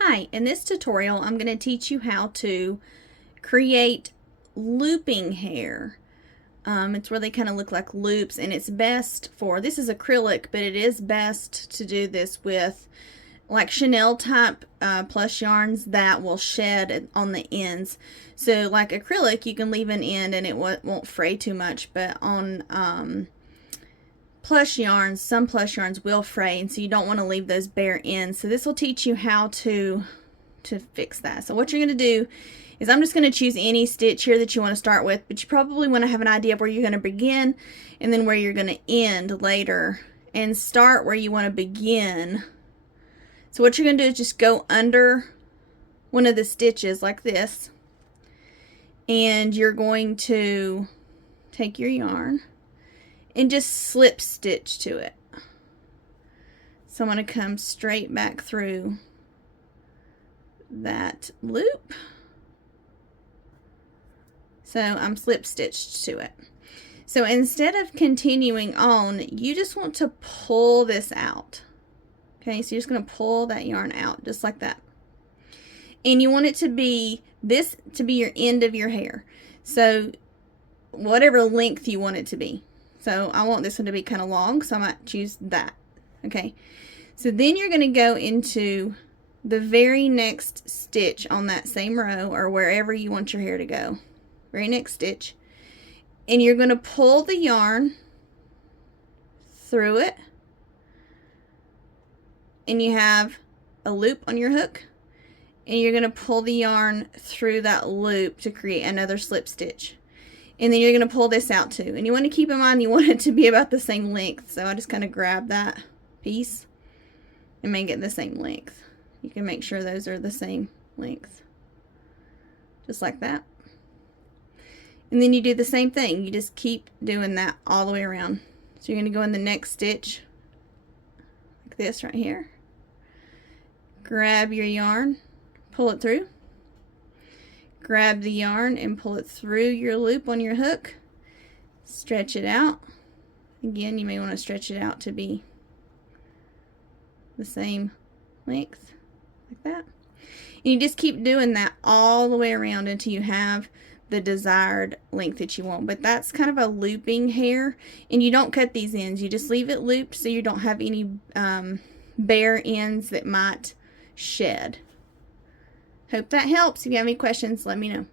Hi, in this tutorial I'm going to teach you how to create looping hair. It's where they kind of look like loops, and it's best for, this is acrylic, but it is best to do this with like Chanel type plush yarns that will shed on the ends. So like acrylic, you can leave an end and it won't fray too much, but on plush yarns, some plush yarns will fray, and so you don't want to leave those bare ends. So this will teach you how to fix that. So what you're going to do is, I'm just going to choose any stitch here that you want to start with, but you probably want to have an idea of where you're going to begin and then where you're going to end later, and start where you want to begin. So what you're going to do is just go under one of the stitches like this, and you're going to take your yarn and just slip stitch to it. So I'm going to come straight back through that loop. So I'm slip stitched to it. So instead of continuing on, you just want to pull this out. Okay, so you're just going to pull that yarn out just like that. And you want it to be this to be your end of your hair. So whatever length you want it to be. So I want this one to be kind of long, so I might choose that. Okay, so then you're going to go into the very next stitch on that same row, or wherever you want your hair to go. Very next stitch, and you're going to pull the yarn through it, and you have a loop on your hook, and you're going to pull the yarn through that loop to create another slip stitch. And then you're going to pull this out too. And you want to keep in mind you want it to be about the same length. So I just kind of grab that piece and make it the same length. You can make sure those are the same length. Just like that. And then you do the same thing. You just keep doing that all the way around. So you're going to go in the next stitch like this right here. Grab your yarn, pull it through. Grab the yarn and pull it through your loop on your hook. Stretch it out. Again, you may want to stretch it out to be the same length, like that. And you just keep doing that all the way around until you have the desired length that you want. But that's kind of a looping hair, and you don't cut these ends. You just leave it looped so you don't have any bare ends that might shed. Hope that helps. If you have any questions, let me know.